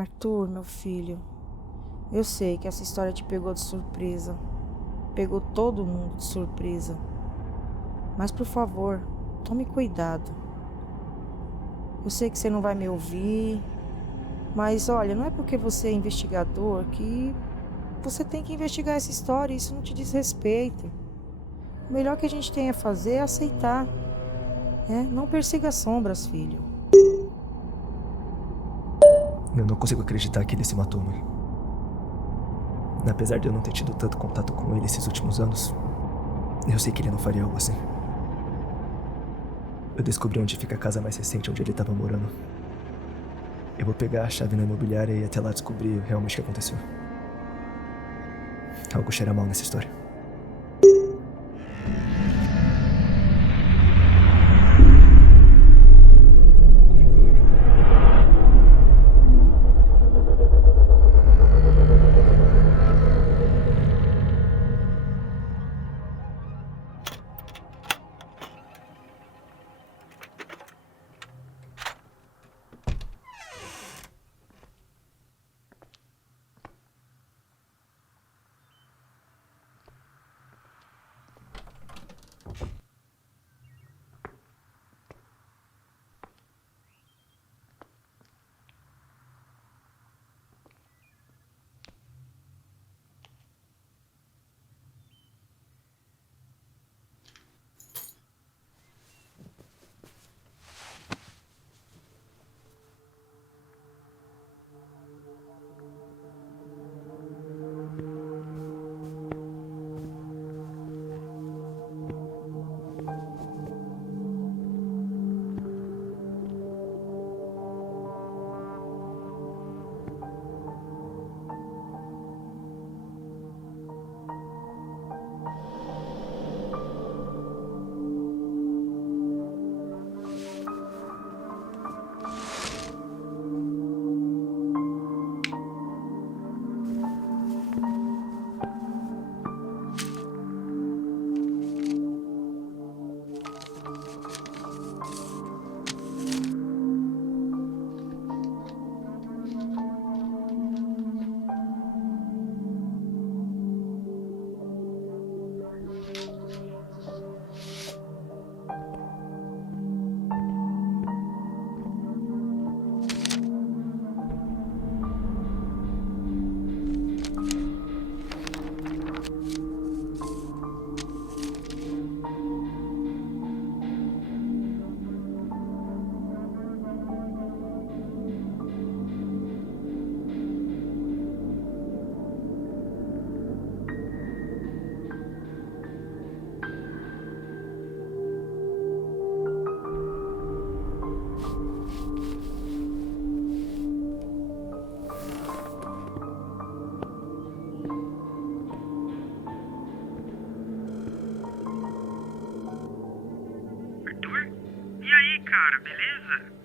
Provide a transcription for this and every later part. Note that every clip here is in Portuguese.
Arthur, meu filho, eu sei que essa história te pegou de surpresa. Pegou todo mundo de surpresa. Mas, por favor, tome cuidado. Eu sei que você não vai me ouvir, mas olha, não é porque você é investigador que você tem que investigar essa história. Isso não te diz respeito. O melhor que a gente tem a fazer é aceitar. Não persiga sombras, filho. Eu não consigo acreditar que ele se matou, mãe. Apesar de eu não ter tido tanto contato com ele esses últimos anos, eu sei que ele não faria algo assim. Eu descobri onde fica a casa mais recente onde ele estava morando. Eu vou pegar a chave na imobiliária e até lá descobrir realmente o que aconteceu. Algo cheira mal nessa história.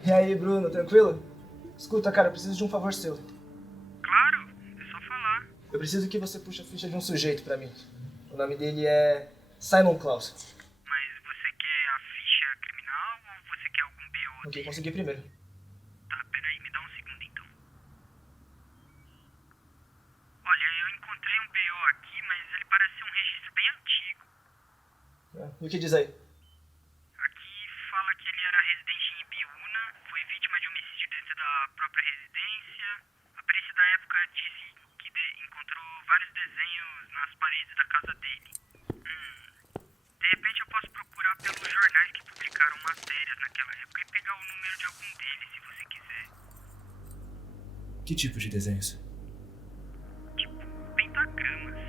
E aí, Bruno, tranquilo? Escuta, cara, eu preciso de um favor seu. Claro, é só falar. Eu preciso que você puxe a ficha de um sujeito pra mim. O nome dele é Simon Klaus. Mas você quer a ficha criminal ou você quer algum BO? O que conseguir primeiro. Tá, peraí, me dá um segundo então. Olha, eu encontrei um BO aqui, mas ele parece ser um registro bem antigo. E o que diz aí? Aqui fala que ele era residente em Ibiúna, foi vítima de homicídio dentro da própria residência. A perícia da época disse que encontrou vários desenhos nas paredes da casa dele. De repente eu posso procurar pelos jornais que publicaram matérias naquela época e pegar o número de algum deles, se você quiser. Que tipo de desenhos? Tipo, pentagramas.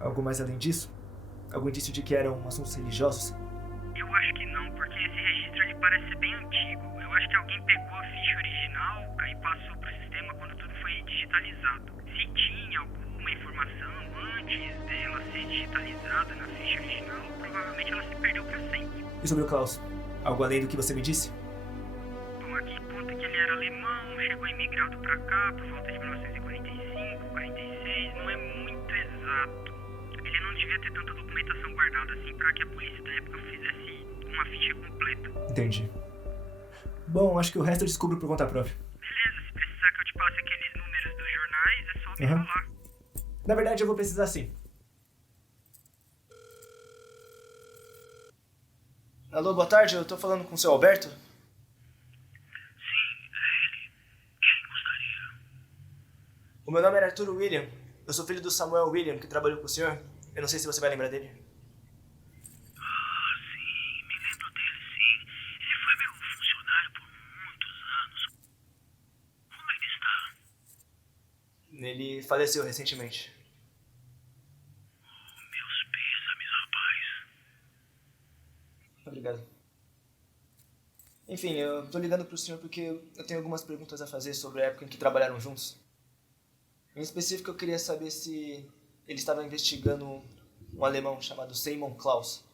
Algo mais além disso? Algum indício de que eram assuntos religiosos? Eu acho que não, porque esse registro ele parece ser bem antigo. Eu acho que alguém pegou a ficha original e passou pro sistema quando tudo foi digitalizado. Se tinha alguma informação antes dela ser digitalizada na ficha original, provavelmente ela se perdeu pra sempre. E sobre o Klaus? Algo além do que você me disse? Bom, aqui conta que ele era alemão, chegou imigrado pra cá por volta de 1945, 46, não é muito exato. Ele não devia queria ter tanta documentação guardada assim pra que a polícia da época fizesse uma ficha completa. Entendi. Bom, acho que o resto eu descubro por conta própria. Beleza, se precisar que eu te passe aqueles números dos jornais, é só me Uhum. falar. Na verdade, eu vou precisar sim. Alô, boa tarde, eu tô falando com o seu Alberto? Sim, é ele. Quem gostaria? O meu nome é Arthur William. Eu sou filho do Samuel William, que trabalhou com o senhor. Eu não sei se você vai lembrar dele. Ah, sim, me lembro dele, sim. Ele foi meu funcionário por muitos anos. Como ele está? Ele faleceu recentemente. Meus pêsames, rapaz. Obrigado. Enfim, eu tô ligando pro senhor porque eu tenho algumas perguntas a fazer sobre a época em que trabalharam juntos. Em específico, eu queria saber se ele estava investigando um alemão chamado Simon Klaus.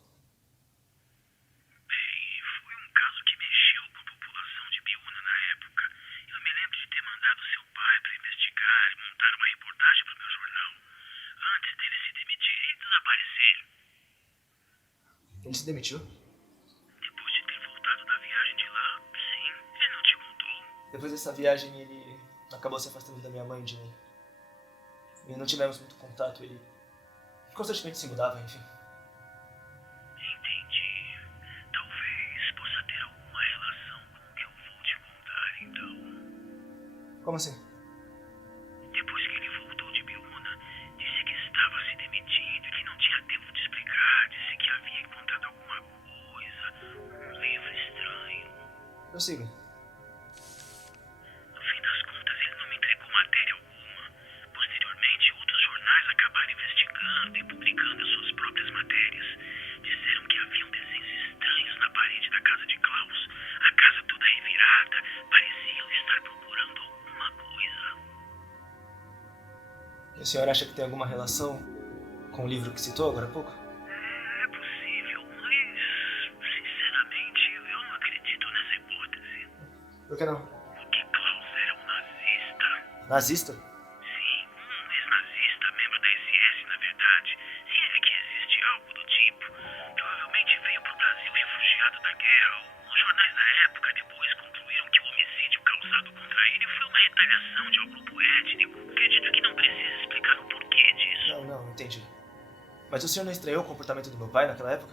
Bem, foi um caso que mexeu com a população de Biúna na época. Eu me lembro de ter mandado seu pai para investigar e montar uma reportagem para o meu jornal. Antes dele se demitir e desaparecer. Ele se demitiu? Depois de ter voltado da viagem de lá, sim, ele não te contou. Depois dessa viagem, ele acabou se afastando da minha mãe de mim. E não tivemos muito contato, ele constantemente se mudava, enfim. Entendi. Talvez possa ter alguma relação com o que eu vou te contar, então. Como assim? Depois que ele voltou de Biúna, disse que estava se demitindo e que não tinha tempo de explicar. Disse que havia encontrado alguma coisa, um livro estranho. Eu sigo. No fim das contas, ele não me entregou matéria alguma. Posteriormente, outros jornais acabaram investigando e publicando as suas próprias matérias. Disseram que haviam desenhos estranhos na parede da casa de Klaus. A casa toda revirada. Pareciam estar procurando alguma coisa. E o senhor acha que tem alguma relação com o livro que citou agora há pouco? É possível, mas, sinceramente, eu não acredito nessa hipótese. Por que não? Porque Klaus era um nazista. Nazista? Sim, um ex-nazista, membro da SS, na verdade. Se é que existe algo do tipo. Provavelmente veio pro Brasil refugiado da guerra. Os jornais da época depois concluíram que o homicídio causado contra ele foi uma retaliação de um grupo étnico. Acredito que não precisa explicar o porquê disso. Não, entendi. Mas o senhor não estranhou o comportamento do meu pai naquela época?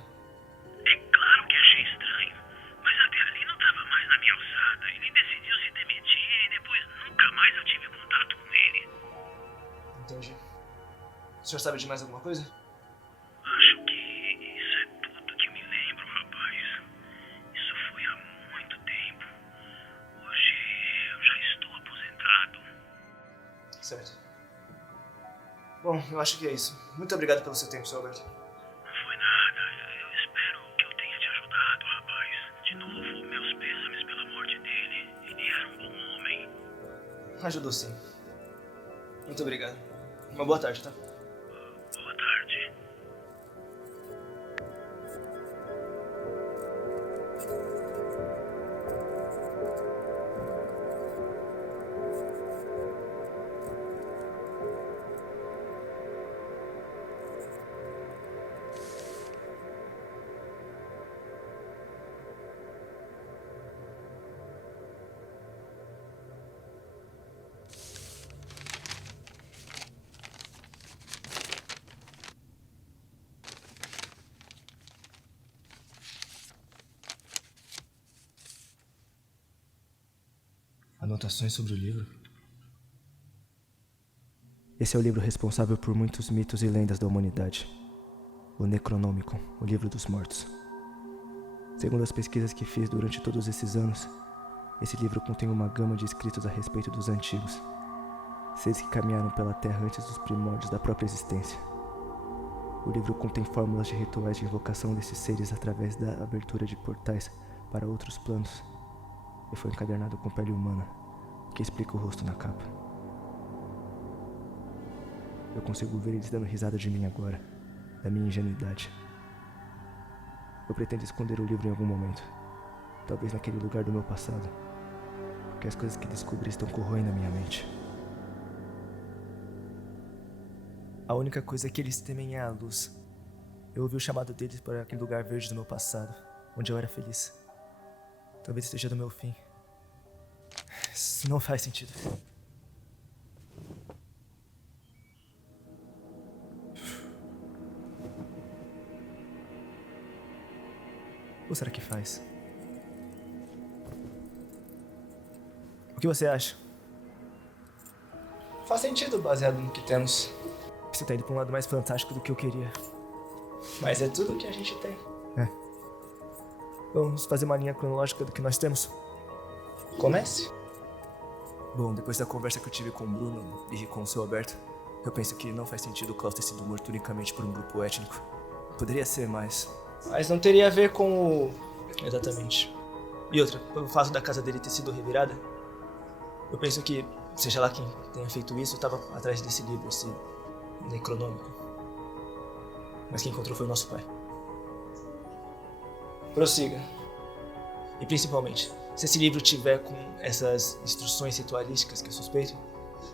É claro que achei estranho, mas até ali não estava mais na minha alçada. Ele decidiu se demitir e depois nunca mais eu tive contato com ele. Entendi. O senhor sabe de mais alguma coisa? Acho que isso é tudo que me lembro, rapaz. Isso foi há muito tempo. Hoje eu já estou aposentado. Certo. Bom, eu acho que é isso. Muito obrigado pelo seu tempo, senhor Alberto. Não foi nada. Eu espero que eu tenha te ajudado, rapaz. De novo, meus pêsames pela morte dele. Ele era um bom homem. Ajudou sim. Muito obrigado. Uma boa tarde, tá? Boa tarde. Anotações sobre o livro? Esse é o livro responsável por muitos mitos e lendas da humanidade. O Necronomicon, o livro dos mortos. Segundo as pesquisas que fiz durante todos esses anos, esse livro contém uma gama de escritos a respeito dos antigos, seres que caminharam pela Terra antes dos primórdios da própria existência. O livro contém fórmulas de rituais de invocação desses seres através da abertura de portais para outros planos, e foi encadernado com pele humana, que explica o rosto na capa. Eu consigo ver eles dando risada de mim agora, da minha ingenuidade. Eu pretendo esconder o livro em algum momento, talvez naquele lugar do meu passado, porque as coisas que descobri estão corroendo a minha mente. A única coisa que eles temem é a luz, Eu ouvi o chamado deles para aquele lugar verde do meu passado, onde eu era feliz. Talvez esteja no meu fim. Isso não faz sentido. Ou será que faz? O que você acha? Faz sentido baseado no que temos. Você tá indo pra um lado mais fantástico do que eu queria. Mas é tudo o que a gente tem. É. Vamos fazer uma linha cronológica do que nós temos? Comece. Bom, depois da conversa que eu tive com o Bruno e com o seu Alberto, eu penso que não faz sentido o Klaus ter sido morto unicamente por um grupo étnico. Poderia ser, mas... Mas não teria a ver com o... Exatamente. E outra, pelo fato da casa dele ter sido revirada, eu penso que, seja lá quem tenha feito isso, estava atrás desse livro, esse Necronômico. Mas quem encontrou foi o nosso pai. Prossiga. E principalmente, se esse livro tiver com essas instruções ritualísticas que eu suspeito,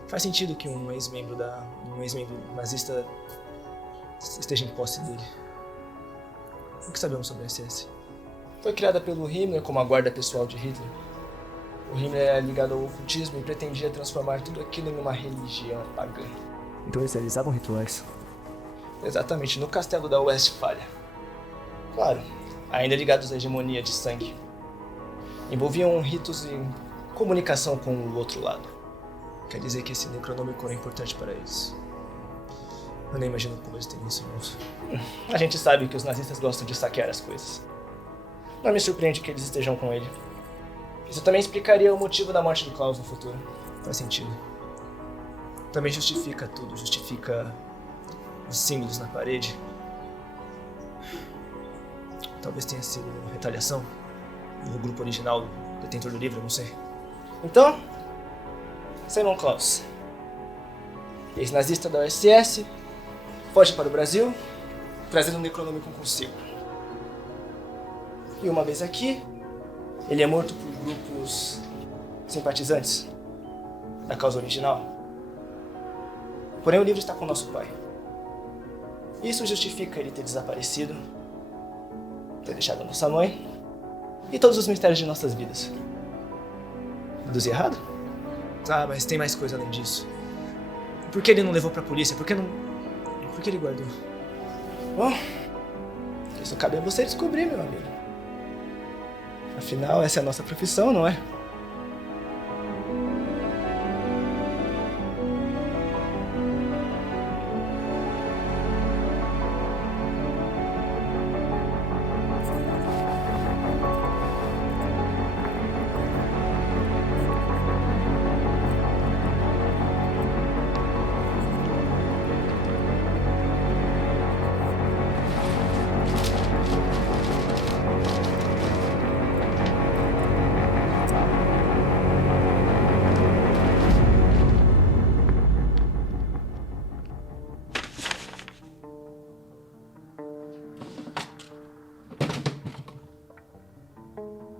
faz sentido que um ex-membro nazista esteja em posse dele. O que sabemos sobre a SS? Foi criada pelo Himmler como a guarda pessoal de Hitler. O Himmler era ligado ao ocultismo e pretendia transformar tudo aquilo em uma religião pagã. Então eles realizavam rituais. Exatamente, no castelo da Westfália. Claro, ainda ligados à hegemonia de sangue. Envolviam ritos e comunicação com o outro lado. Quer dizer que esse Necronômico é importante para eles. Eu nem imagino como eles têm isso em mãos. A gente sabe que os nazistas gostam de saquear as coisas. Não me surpreende que eles estejam com ele. Isso também explicaria o motivo da morte do Klaus no futuro. Faz sentido. Também justifica tudo, justifica os símbolos na parede. Talvez tenha sido retaliação do grupo original do detentor do livro, eu não sei. Então, Simon Klaus, ex-nazista da SS, foge para o Brasil, trazendo o Necronômico consigo. E uma vez aqui, ele é morto por grupos simpatizantes da causa original. Porém, o livro está com nosso pai. Isso justifica ele ter desaparecido, ter deixado a nossa mãe e todos os mistérios de nossas vidas. Deduzi errado? Ah, mas tem mais coisa além disso. Por que ele não levou pra polícia? Por que ele guardou? Bom, isso cabe a você descobrir, meu amigo. Afinal, essa é a nossa profissão, não é?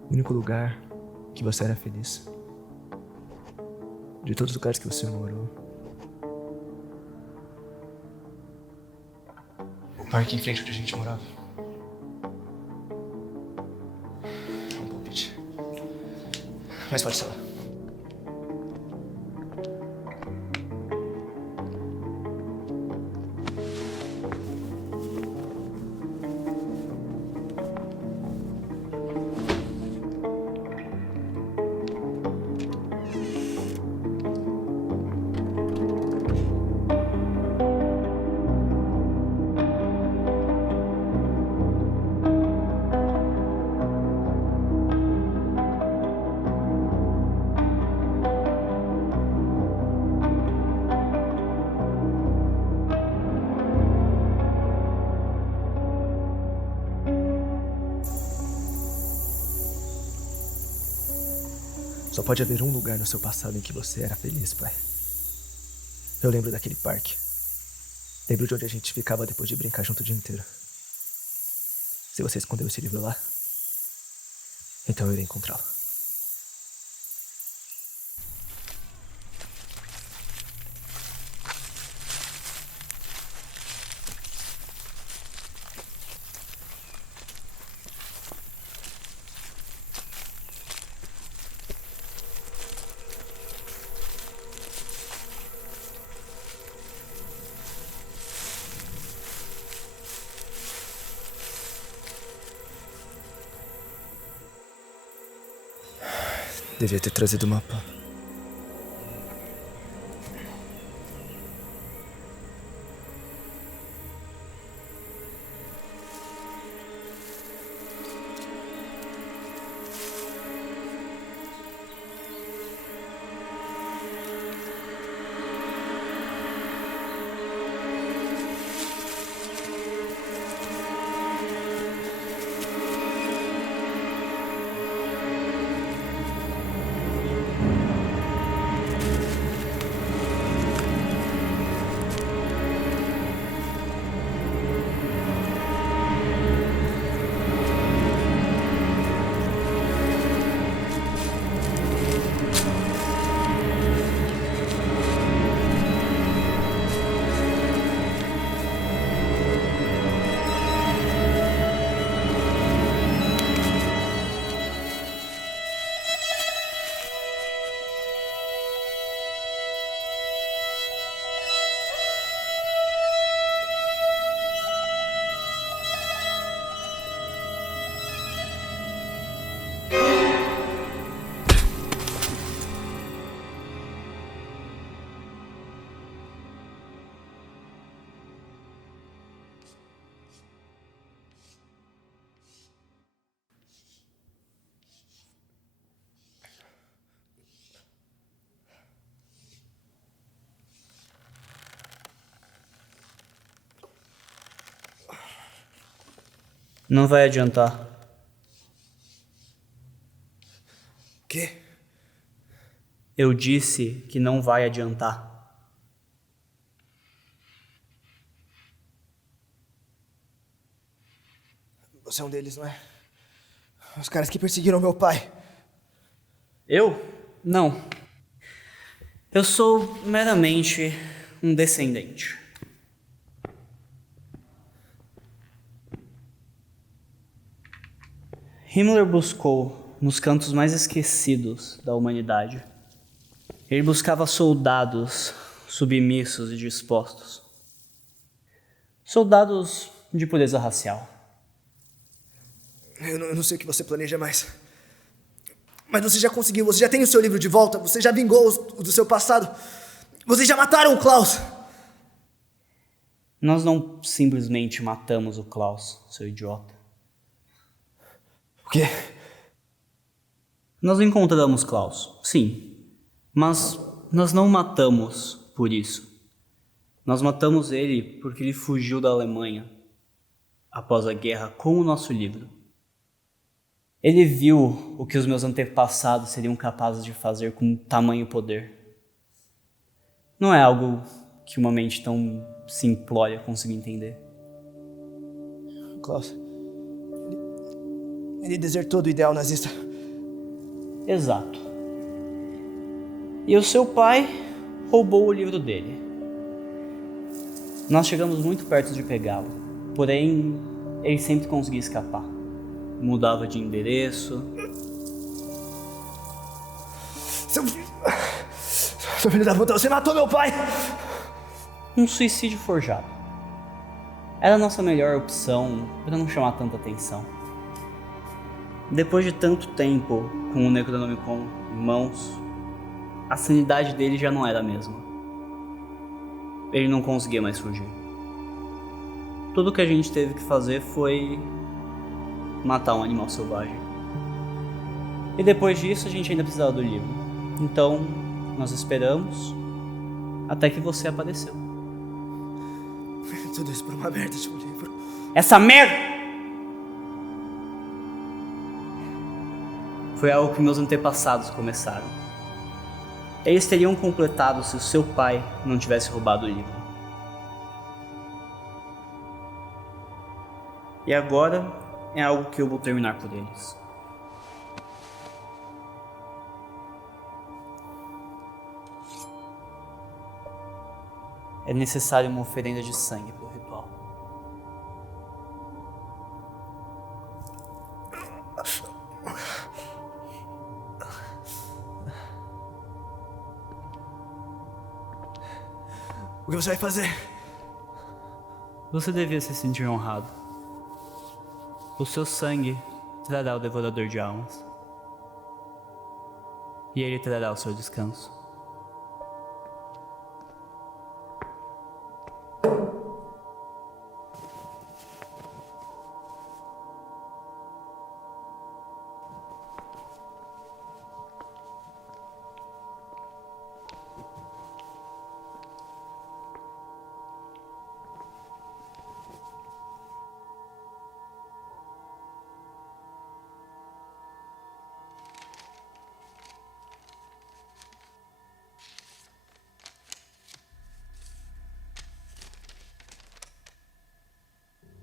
O único lugar que você era feliz. De todos os lugares que você morou. O parque em frente onde a gente morava. É um palpite. Mas pode ser lá. Só pode haver um lugar no seu passado em que você era feliz, pai. Eu lembro daquele parque. Lembro de onde a gente ficava depois de brincar junto o dia inteiro. Se você escondeu esse livro lá, então eu irei encontrá-lo. Devia ter trazido o mapa. Não vai adiantar. Quê? Eu disse que não vai adiantar. Você é um deles, não é? Os caras que perseguiram meu pai. Eu? Não. Eu sou meramente um descendente. Himmler buscou nos cantos mais esquecidos da humanidade. Ele buscava soldados submissos e dispostos. Soldados de pureza racial. Eu não sei o que você planeja mais. Mas você já conseguiu, você já tem o seu livro de volta, você já vingou o do seu passado. Vocês já mataram o Klaus. Nós não simplesmente matamos o Klaus, seu idiota. O quê? Nós encontramos Klaus, sim. Mas nós não o matamos por isso. Nós matamos ele porque ele fugiu da Alemanha após a guerra com o nosso livro. Ele viu o que os meus antepassados seriam capazes de fazer com tamanho poder. Não é algo que uma mente tão simplória consiga entender. Klaus. Ele desertou do ideal nazista. Exato. E o seu pai roubou o livro dele. Nós chegamos muito perto de pegá-lo, porém ele sempre conseguia escapar. Mudava de endereço. Seu filho da puta, você matou meu pai! Um suicídio forjado. Era a nossa melhor opção para não chamar tanta atenção. Depois de tanto tempo com o Necronomicon em mãos, a sanidade dele já não era a mesma. Ele não conseguia mais fugir. Tudo o que a gente teve que fazer foi matar um animal selvagem. E depois disso a gente ainda precisava do livro. Então nós esperamos até que você apareceu. Tudo isso por uma merda de um livro. Essa merda! Foi algo que meus antepassados começaram. Eles teriam completado se o seu pai não tivesse roubado o livro. E agora é algo que eu vou terminar por eles. É necessário uma oferenda de sangue para o ritual. O que você vai fazer? Você devia se sentir honrado. O seu sangue trará o devorador de almas. e ele trará o seu descanso.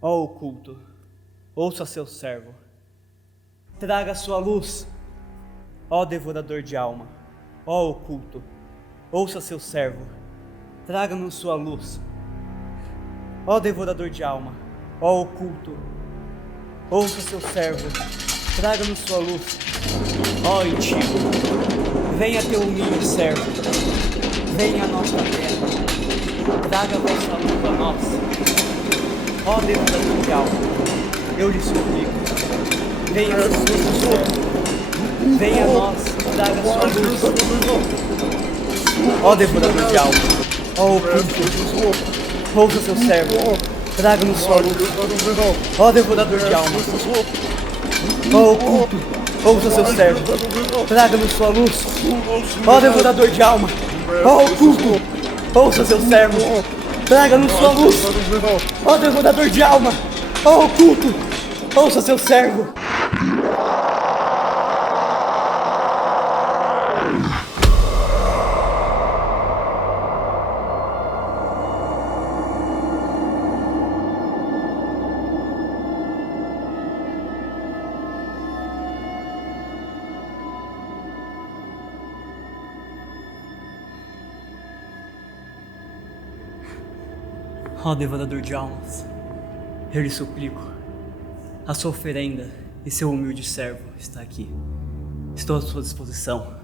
Ó oculto, ouça seu servo, traga sua luz. Ó devorador de alma, ó oculto, ouça seu servo, traga-nos sua luz. Ó devorador de alma, ó oculto, ouça seu servo, traga-nos sua luz. Ó antigo, venha teu humilde servo, venha a nossa terra, traga a vossa luz a nós. Ó devorador de alma, eu lhe suplico, venha a nós, venha a nós, traga sua luz. Ó devorador de alma, ó oculto, ouça seu servo, traga-nos sua luz. Ó devorador de alma, ó oculto, ouça seu servo, traga-nos sua luz. Ó devorador de alma, ó oculto, ouça seu servo, traga-nos sua luz. Ó devorador de alma, ó oculto, ouça seu servo. Ó devorador de almas, eu lhe suplico, a sua oferenda e seu humilde servo está aqui. Estou à sua disposição.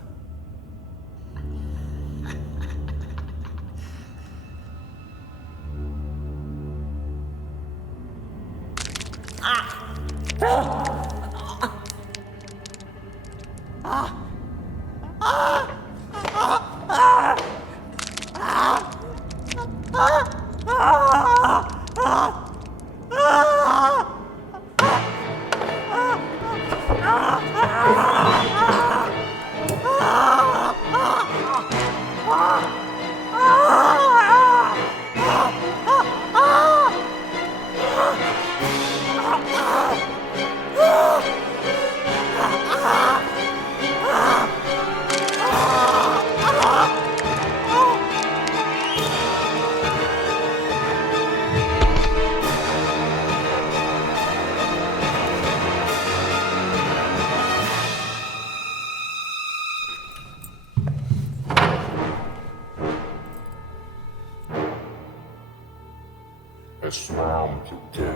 It's wrong to do.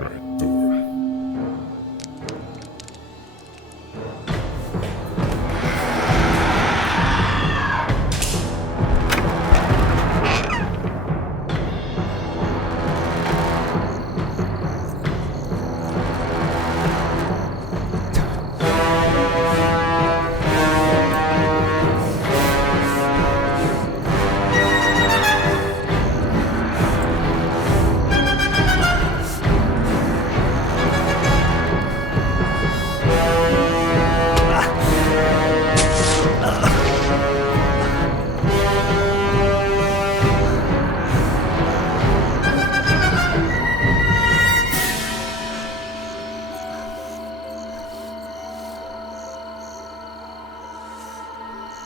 I do it.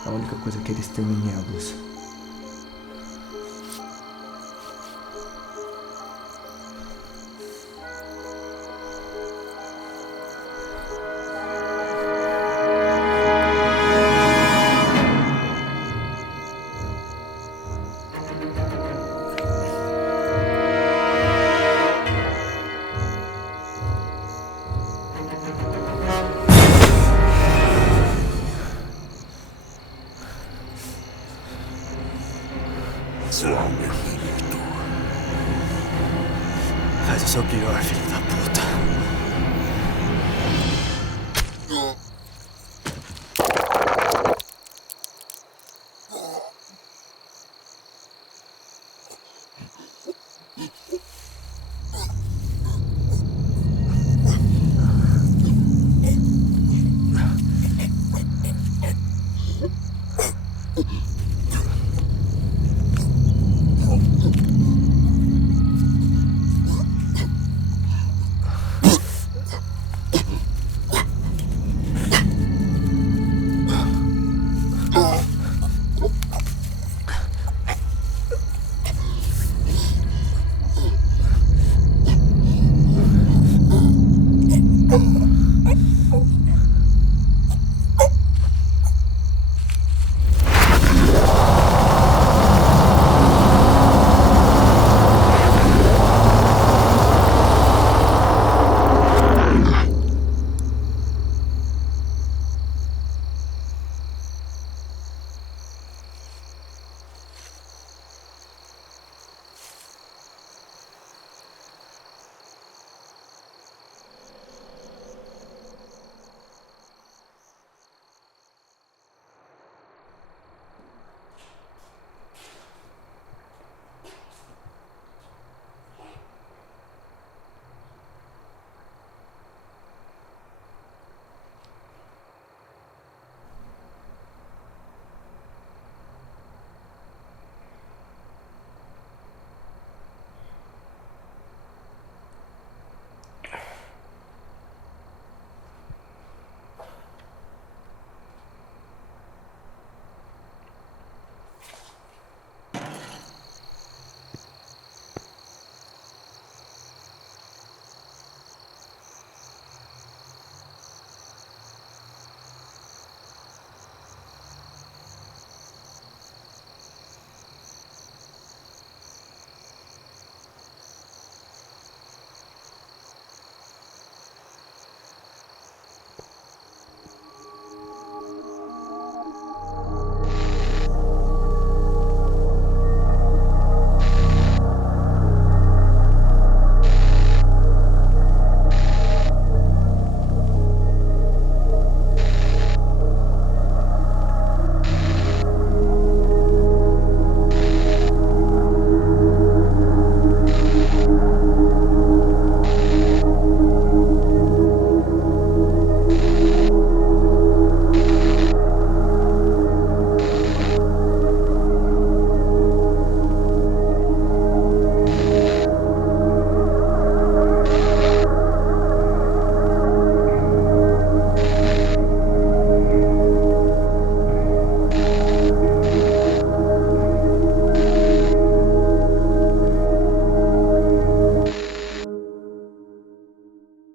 A única coisa que eles temem é a luz. Faz o seu pior, filho.